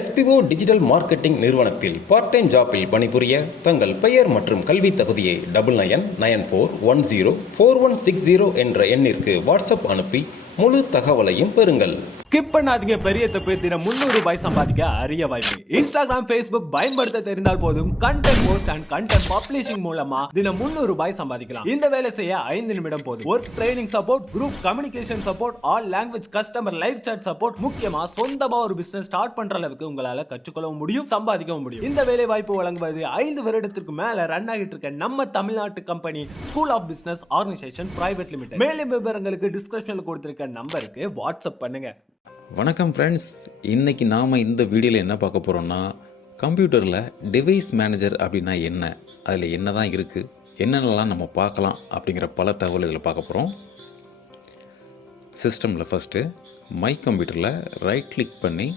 SPO digital marketing நிறுவனத்தில் part time ஜாப்பில் பணிபுரிய தங்கள் பெயர் மற்றும் கல்வி தகுதியை 9994104160 என்ற எண்ணிற்கு வாட்ஸ்அப் அனுப்பி முழு தகவலையும் பெறுங்கள். ஸ்கிப் பண்ணாதீங்க, பெரிய தப்பு. தினம் 300 ரூபாய் சம்பாதிக்க அரிய வாய்ப்பு. இன்ஸ்டாகிராம், Facebook பயன்படுத்த தெரிந்தால் போதும். Content post and content publishing மூலமா தினம் 300 ரூபாய் சம்பாதிக்கலாம். இந்த வேலை செய்ய 5 நிமிடம் போதும். Work training support, group communication support, all language customer live chat support, முக்கியமா சொந்தமா ஒரு பிசினஸ் ஸ்டார்ட் பண்ற அளவுக்கு உங்களால கற்றுக்கொள்ளவும் முடியும், சம்பாதிக்கவும் முடியும். இந்த வேலை வாய்ப்பு வழங்குவது 5 வருடத்திற்கு மேல ரன் ஆகிட்டு இருக்க நம்ம தமிழ்நாட்டு company school of business organisation private limited. மேலும் விவரங்களுக்கு டிஸ்கிரிப்ஷன்ல கொடுத்திருக்க நம்பருக்கு வாட்ஸ்அப் பண்ணுங்க. வணக்கம் ஃப்ரெண்ட்ஸ், இன்றைக்கி நாம் இந்த வீடியோவில் என்ன பார்க்க போகிறோம்னா, கம்ப்யூட்டரில் டிவைஸ் மேனேஜர் அப்படின்னா என்ன, அதில் என்ன தான் இருக்குது, என்னென்னலாம் நம்ம பார்க்கலாம் அப்படிங்கிற பல தகவல்களை பார்க்க போகிறோம். சிஸ்டமில் ஃபஸ்ட்டு மை கம்ப்யூட்டரில் ரைட் கிளிக் பண்ணி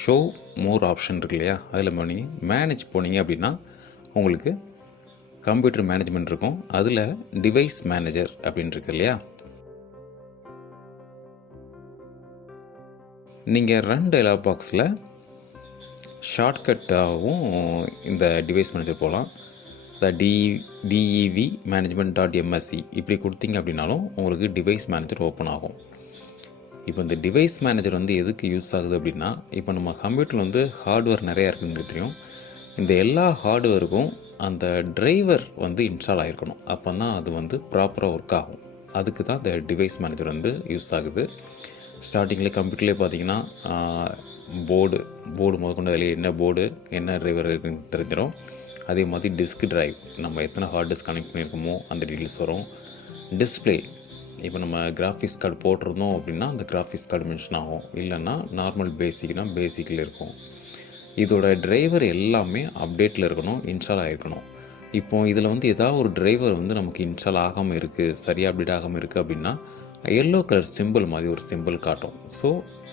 ஷோ மோர் ஆப்ஷன் இருக்கு இல்லையா, அதில் பண்ணி மேனேஜ் போனீங்க அப்படின்னா உங்களுக்கு கம்ப்யூட்டர் மேனேஜ்மெண்ட் இருக்கும். அதில் டிவைஸ் மேனேஜர் அப்படின்னு இருக்கு இல்லையா, நீங்கள் ரன் டயலாக் பாக்ஸில் ஷார்ட்கட்டாகவும் இந்த டிவைஸ் மேனேஜர் போகலாம். DEV management.msc இப்படி கொடுத்தீங்க அப்படின்னாலும் உங்களுக்கு டிவைஸ் மேனேஜர் ஓப்பன் ஆகும். இப்போ இந்த டிவைஸ் மேனேஜர் வந்து எதுக்கு யூஸ் ஆகுது அப்படின்னா, இப்போ நம்ம கம்ப்யூட்டரில் வந்து ஹார்ட்வேர் நிறையா இருக்குன்னு தெரியும். இந்த எல்லா ஹார்ட்வேருக்கும் அந்த டிரைவர் வந்து இன்ஸ்டால் ஆகிருக்கணும். அப்போ தான் அது வந்து ப்ராப்பராக ஒர்க் ஆகும். அதுக்கு தான் இந்த டிவைஸ் மேனேஜர் வந்து யூஸ் ஆகுது. ஸ்டார்டிங்கில் கம்ப்யூட்டர்லேயே பார்த்தீங்கன்னா போர்டு முதற்கொண்டு அதில் என்ன போர்டு என்ன டிரைவர் இருக்குன்னு தெரிஞ்சிடும். அதே மாதிரி டிஸ்க் டிரைவ், நம்ம எத்தனை ஹார்ட் டிஸ்க் கனெக்ட் பண்ணியிருக்கோமோ அந்த டீட்டெயில்ஸ் வரும். டிஸ்பிளே, இப்போ நம்ம கிராஃபிக்ஸ் கார்டு போட்டிருந்தோம் அப்படின்னா அந்த கிராஃபிக்ஸ் கார்டு மென்ஷன் ஆகும். இல்லைன்னா நார்மல் பேசிக்கில் இருக்கும். இதோட டிரைவர் எல்லாமே அப்டேட்டில் இருக்கணும், இன்ஸ்டால் ஆகிருக்கணும். இப்போ இதில் வந்து ஏதாவது ஒரு டிரைவர் வந்து நமக்கு இன்ஸ்டால் ஆகாமல் இருக்குது, சரியாக அப்டேட் ஆகாமல் இருக்குது அப்படின்னா எல்லோ கலர் சிம்பிள் மாதிரி ஒரு சிம்பிள் காட்டும். ஸோ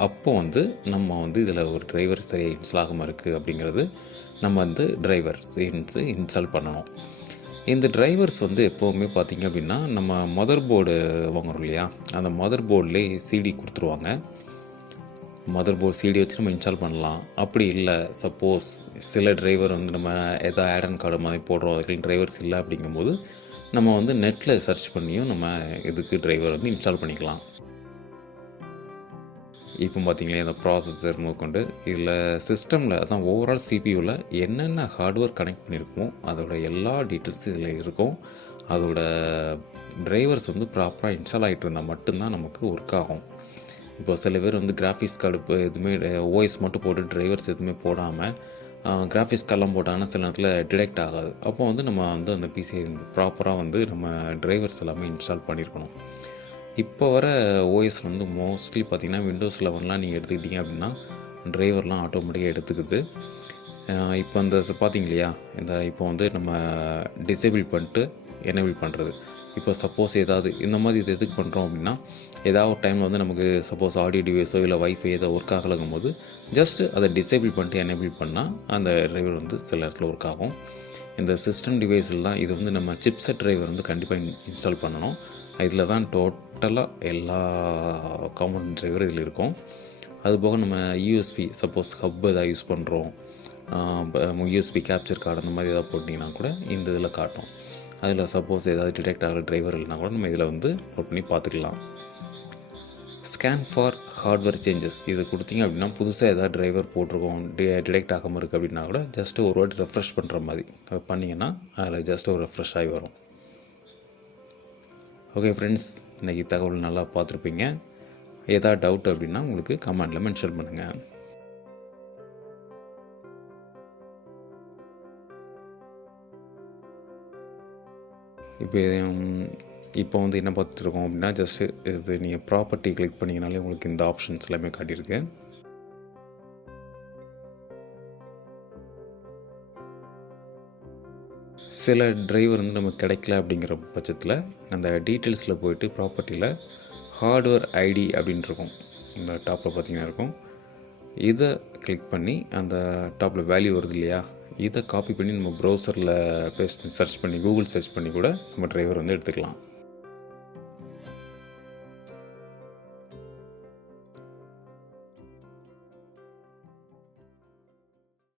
அப்போ வந்து நம்ம வந்து இதில் ஒரு டிரைவர் சரியாக இன்ஸ்டால் ஆகாமல் இருக்குது அப்படிங்கிறது நம்ம வந்து டிரைவர்ஸ் இன்ஸ்டால் பண்ணணும். இந்த டிரைவர்ஸ் வந்து எப்போவுமே பார்த்திங்க அப்படின்னா நம்ம மதர் போர்டு வாங்குறோம் இல்லையா, அந்த மதர் போர்ட்லேயே சிடி கொடுத்துருவாங்க. மதர் போர்டு சிடி வச்சு நம்ம இன்ஸ்டால் பண்ணலாம். அப்படி இல்லை, சப்போஸ் சில டிரைவர் வந்து நம்ம எதாவது ஆட் அண்ட் கார்டு மாதிரி போடுறோம், அதுக்கு டிரைவர்ஸ் இல்லை அப்படிங்கும்போது நம்ம வந்து நெட்டில் சர்ச் பண்ணியும் நம்ம இதுக்கு டிரைவர் வந்து இன்ஸ்டால் பண்ணிக்கலாம். இப்போ பார்த்திங்களே அந்த ப்ராசஸர் முதற்கொண்டு இதில் சிஸ்டமில் அதான் ஓவரால் சிபியூவில் என்னென்ன ஹார்ட்வேர் கனெக்ட் பண்ணியிருக்கோமோ அதோட எல்லா டீட்டெயில்ஸும் இதில் இருக்கும். அதோட டிரைவர்ஸ் வந்து ப்ராப்பராக இன்ஸ்டால் ஆகிட்டு இருந்தால் மட்டும்தான் நமக்கு ஒர்க் ஆகும். இப்போ சில பேர் வந்து கிராஃபிக்ஸ் கார்டு இப்போ எதுவுமே ஓஎஸ் மட்டும் போட்டு டிரைவர்ஸ் எதுவுமே போடாமல் கிராஃபிக்ஸ் கார்டெலாம் போட்டாங்கன்னா சில நேரத்தில் டிடெக்ட் ஆகாது. அப்போ வந்து நம்ம வந்து அந்த பிசி ப்ராப்பராக வந்து நம்ம டிரைவர்ஸ் எல்லாமே இன்ஸ்டால் பண்ணியிருக்கணும். இப்போ வர ஓஎஸ் வந்து மோஸ்ட்லி பார்த்திங்கன்னா Windows 11 நீங்கள் எடுத்துக்கிட்டிங்க அப்படின்னா டிரைவர்லாம் ஆட்டோமேட்டிக்காக எடுத்துக்குது. இப்போ அந்த பார்த்திங்க இல்லையா, இந்த இப்போ வந்து நம்ம டிசேபிள் பண்ணிட்டு எனேபிள் பண்ணுறது. இப்போ சப்போஸ் ஏதாவது இந்த மாதிரி இது எதுக்கு பண்ணுறோம் அப்படின்னா, ஏதாவது ஒரு டைமில் வந்து நமக்கு சப்போஸ் ஆடியோ டிவைஸோ இல்லை வைஃபை ஏதோ ஒர்க் ஆகலங்கும் போது ஜஸ்ட்டு அதை டிசேபிள் பண்ணிட்டு எனேபிள் பண்ணால் அந்த டிரைவர் வந்து சில இடத்துல ஒர்க் ஆகும். இந்த சிஸ்டம் டிவைஸில் தான் இது வந்து நம்ம சிப்செட் டிரைவர் வந்து கண்டிப்பாக இன்ஸ்டால் பண்ணணும். இதில் தான் டோட்டலாக எல்லா காம்பனன்ட் டிரைவர் இதில் இருக்கும். அதுபோக நம்ம யூஎஸ்பி சப்போஸ் ஹப் எதாவது யூஸ் பண்ணுறோம், யூஎஸ்பி கேப்சர் கார்டு அந்த மாதிரி ஏதாவது போட்டிங்கன்னா கூட இந்த இதில் காட்டும். அதில் சப்போஸ் ஏதாவது டிடெக்ட் ஆகிற டிரைவர் இல்லைனா கூட நம்ம இதில் வந்து நோட் பண்ணி பார்த்துக்கலாம். ஸ்கேன் ஃபார் ஹார்ட்வேர் சேஞ்சஸ் இது கொடுத்தீங்க அப்படின்னா புதுசாக ஏதாவது டிரைவர் போட்டிருக்கோம் டிடெக்ட் ஆகாமல் இருக்குது அப்படின்னா கூட ஜஸ்ட்டு ஒரு வாட்டி ரெஃப்ரெஷ் பண்ணுற மாதிரி பண்ணிங்கன்னா அதில் ஜஸ்ட் ஒரு ரெஃப்ரெஷ் ஆகி வரும். ஓகே ஃப்ரெண்ட்ஸ், இன்றைக்கி தகவல் நல்லா பார்த்துருப்பீங்க. ஏதாவது டவுட் அப்படின்னா உங்களுக்கு கமெண்டில் மென்ஷன் பண்ணுங்கள். இப்போ வந்து என்ன பார்த்துருக்கோம் அப்படின்னா, ஜஸ்ட்டு இது நீங்கள் ப்ராப்பர்ட்டி கிளிக் பண்ணிங்கனாலே உங்களுக்கு இந்த ஆப்ஷன்ஸ் எல்லாமே காட்டியிருக்கு. சில டிரைவர் வந்து நமக்கு கிடைக்கல அப்படிங்கிற பட்சத்தில் அந்த டீட்டெயில்ஸில் போயிட்டு ப்ராப்பர்ட்டியில் ஹார்ட்வேர் ஐடி அப்படின்னு இருக்கும், இந்த டாப்பில் பார்த்திங்கன்னா இருக்கும். இதை கிளிக் பண்ணி அந்த டாப்பில் வேல்யூ வருது இல்லையா, இதை காப்பி பண்ணி நம்ம ப்ரௌசரில் பேஸ்ட் சர்ச் பண்ணி கூகுள் சர்ச் பண்ணி கூட நம்ம டிரைவர் வந்து எடுத்துக்கலாம்.